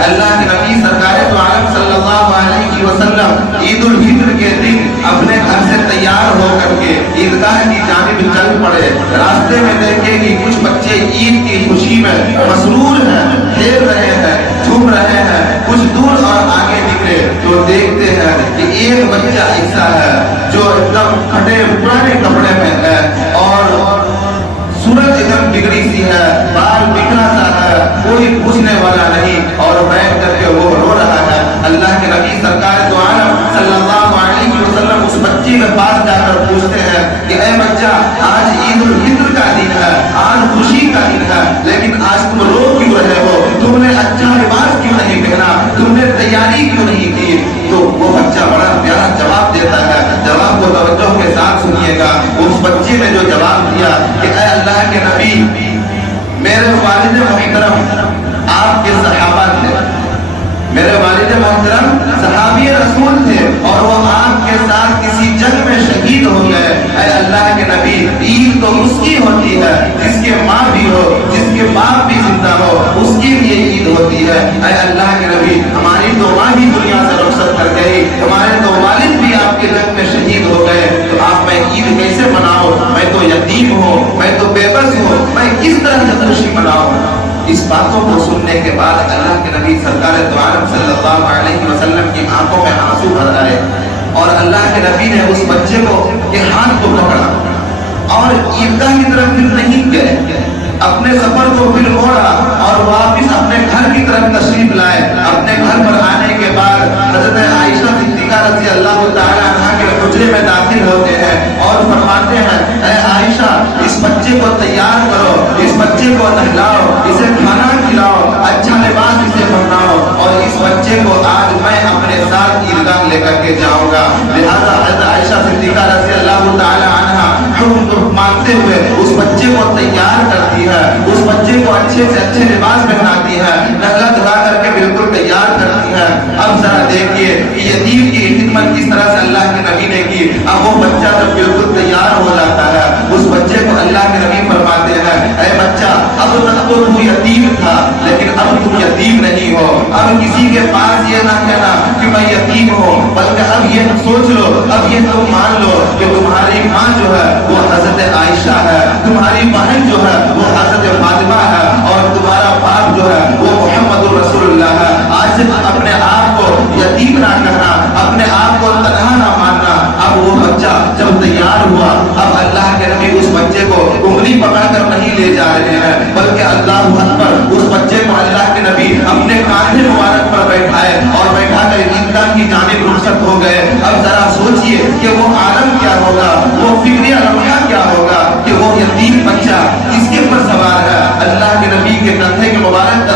کہ اللہ کے نبی سرکار تو عالم صلی اللہ علیہ وسلم عید الفطر کے دن اپنے گھر سے تیار ہو کر کے عیدگاہ کی جانب چل پڑے. راستے میں دیکھے کہ کچھ بچے عید کی خوشی میں مسرور ہیں, کھیل رہے ہیں, جھوم رہے ہیں. کچھ دور اور آگے نکلے تو دیکھتے ہیں کہ ایک بچہ ایسا ہے جو ایک دم پھٹے پرانے کپڑے میں ہے اور صورت ایک دم بگڑی سی ہے, بال بکھرا سا ہے, کوئی پوچھنے والا نہیں, اور بیٹھ کر کے وہ رو رہا ہے. اللہ کے نبی سرکار دو عالم صلی اللہ علیہ وسلم اس بچے کے پاس جا کر پوچھتے ہیں کہ اے بچہ, آج عید الفطر کا دن ہے, آج خوشی کا دن ہے, لیکن آج تم رو کیوں رہے ہو؟ تم نے اچھا لباس کیوں نہیں پہنا؟ تم نے تیاری کیوں نہیں کی؟ تو وہ بچہ بڑا پیارا جواب دیتا ہے. جواب کو توجہ کے ساتھ سنیے گا. اس بچے نے جو جواب دیا کہ اے اللہ کے نبی, میرے والد محترم آپ کے صحابہ تھے, میرے والد محترم صحابی رسول تھے اور وہ آپ کے ساتھ کسی جنگ میں شہید ہو گئے. اے اللہ کے نبی, عید تو اس کی ہوتی ہے جس کے ماں بھی ہو, جس کے باپ بھی زندہ ہو, اس کے لیے عید ہوتی ہے. اے اللہ کے نبی, ہماری تو ماں بھی دنیا سے رخصت کر گئی, ہمارے تو والد بھی آپ کے جنگ میں شہید ہو گئے, تو آپ میں عید کیسے مناؤ؟ میں تو یتیم ہوں, میں تو بے بس ہوں, میں کس طرح سے خوشی مناؤں؟ اس باتوں کو سننے کے بعد اللہ کے نبی سرکار دو عالم صلی اللہ علیہ وسلم کی آنکھوں میں آنسو بھر آئے, اور اللہ کے نبی نے اس بچے کو کے ہاتھ کو پکڑا اور عیدگاہ کی طرف پھر نہیں گئے, اپنے سفر کو پھر موڑا اور واپس اپنے گھر کی طرف تشریف لائے. اپنے گھر پر آنے کے بعد حضرت عائشہ صدیقہ رضی اللہ تعالی عنہا کے حجرے میں داخل ہوتے ہیں اور فرماتے ہیں, اے عائشہ, اس بچے کو تیار کرو, اس بچے کو نہلاؤ, اسے کھانا کھلاؤ, اچھا لباس اسے پہناؤ, اور اس بچے کو آج میں اپنے ساتھ عیدگاہ لے کر کے جاؤں گا. لہذا حضرت عائشہ صدیقہ رضی اللہ تعالی عنہا حکم مانتے ہوئے اس بچے کو تیار کرتی ہے, اس بچے کو اچھے سے اچھے لباس پہناتی ہے, نہلا دھلا کر کے بالکل تیار کرتی ہے. اب ذرا دیکھیے کہ یتیم کی خدمت کس طرح سے اللہ کے نبی نے کی. اب وہ بچہ جب بالکل تیار ہو جاتا ہے, اس بچے کو اللہ کے نبی فرماتے ہیں, اے بچہ, اب تو تو یتیم تھا, لیکن اب تم یتیم نہیں ہو. اب کسی کے پاس یہ نہ کہنا کہ میں یتیم ہوں, بلکہ اب یہ سوچ لو, اب یہ تم مان لو کہ تمہاری ماں جو ہے وہ حضرت عائشہ ہے, تمہاری بہن جو ہے وہ حضرت فاطمہ ہے, اور تمہارا باپ جو ہے وہ محمد رسول اللہ ہے. آج سے اپنے آپ کو یتیم نہ کہنا, اپنے آپ کو تنہا نہ ماننا. اب وہ بچہ جب تیار ہوا, اب اللہ کے نبی اس بچے کو انگلی پکڑ کر نہیں لے جا رہے ہیں, بلکہ اللہ اکبر, اس بچے کو اللہ کے نبی اپنے کاندھے مبارک پر بیٹھائے اور بیٹھا کر عیدگاہ کی جانب رخصت ہو گئے. اب ذرا سوچئے کہ وہ عالم کیا ہوگا, وہ فکری لمحہ کیا ہوگا کہ وہ یتیم بچہ اس کے پر سوار ہے, اللہ کے نبی کے کندھے مبارک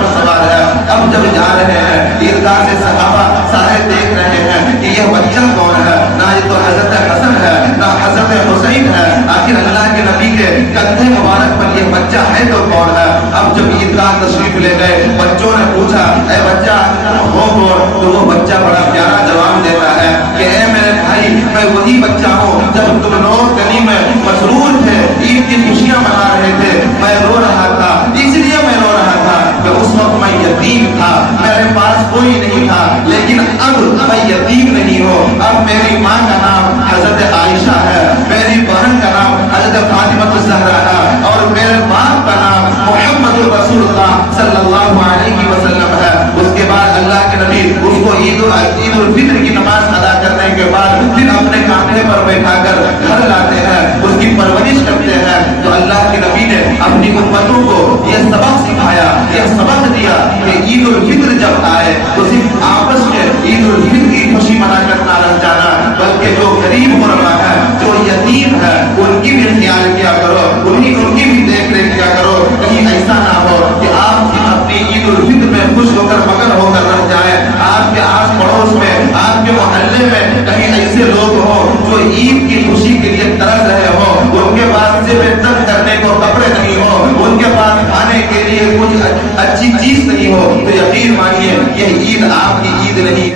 پر سوار ہے. اب جب جا رہے ہیں عیدگاہ سے, صحابہ سارے دیکھ رہے ہیں کہ یہ بچہ کون ہے, نہ یہ تو حضرت حسن ہے, نہ حضرت حسین ہے, آخر اللہ کے نبی کے کندھے مبارک پر یہ بچہ ہے تو کون ہے. اب جب عیدگاہ تشریف لے گئے, بچوں نے پوچھا, اے بچہ ہو کون؟ تو وہ بچہ بڑا پیارا جواب دیتا ہے کہ اے میرے بھائی, میں وہی بچہ ہوں جب تم لوگ گلی میں مسرور تھے, عید کی خوشیاں منا رہے تھے, میں رو رہا تھا, اس لیے میں رو رہا تھا کہ اس وقت میں یتیم تھا, میرے پاس کوئی نہیں تھا, لیکن اب میں یتیم نہیں ہوں. اب میری ماں کا نام حضرت عائشہ ہے, میری بہن کا نام حضرت فاطمہ الزہرا ہے, اور میرے باپ کا نام محمد رسول اللہ صلی اللہ علیہ وسلم ہے. اس کے بعد اللہ کے نبی اس کو عید الفطر کی نماز ادا کرنے کے بعد پھر اپنے کاندھے پر بیٹھا کر گھر لاتے ہیں, اس کی پرورش کرتے ہیں. تو اللہ کے نبی نے اپنی امتوں کو یہ سبق سکھایا, یہ سبق دیا کہ عید الفطر جب آئے تو صرف آپس میں عید الفطر کی خوشی منا کر نہ رہ جانا, بلکہ جو غریب ہو رہا ہے, جو یتیم ہے, ان کی بھی خیال کیا کرو, ان کی بھی دیکھ ریکھ کیا کرو. کہیں ایسا نہ ہو کہ آپ اپنی عید الفطر میں خوش ہو کر مگن ہو کر رہ جائیں, آپ کے آس پڑوس میں, آپ کے محلے میں کہیں ایسے لوگ ہوں جو عید کی خوشی کے لیے ترس رہے ہوں, ان کے پاس سے بہتر کرنے کو کپڑے نہیں ہو, ان کے پاس کھانے کے لیے کچھ اچھی چیز نہیں ہو, تو یقین مانیے یہ عید آپ کی عید نہیں.